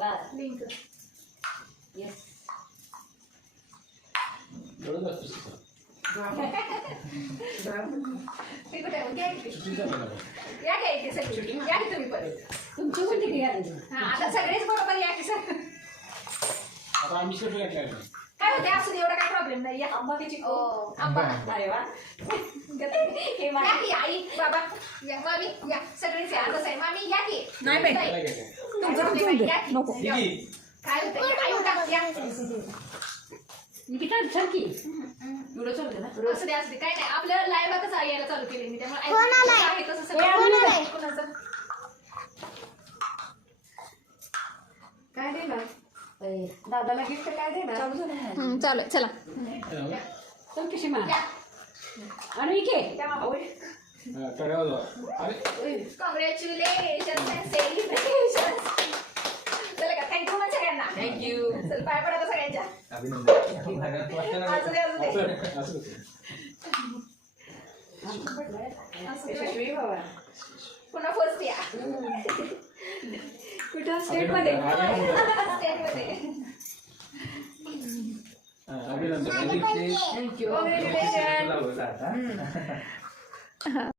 बस link yes ते कुठे या काय इथे सगळी या की तुम्ही परत तुमची कोणती घ्या आता सगळेच बरोबर या की सर काय होते असं एवढा काय प्रॉब्लेम नाही आंबा त्याची आंबा अरे वा हे माझी आई बाबा या मामी या सगळेच या तसं आहे मामी या की नाही पाहिजे नको काय होतं आई उठा या निकिता चल की एवढं चालते ना असं ते असते काय नाही आपल्या लाईव्हच यायला चालू केले मी त्यामुळे आहे तसं सगळं कोणाचं काय देणार दादाला गिफ्ट काय देणार चालू चला चल कशी मा आणि के कॉंग्रॅच्युलेशन सेलिब्रेशन चला का थँक्यू मग सगळ्यांना थँक्यू चल पाय पडा सगळ्यांच्या पुन्हा फर्स्ट या कुठं स्टेट मध्ये स्टेट मध्ये थँक्यू कॉंग्रॅच्युलेशन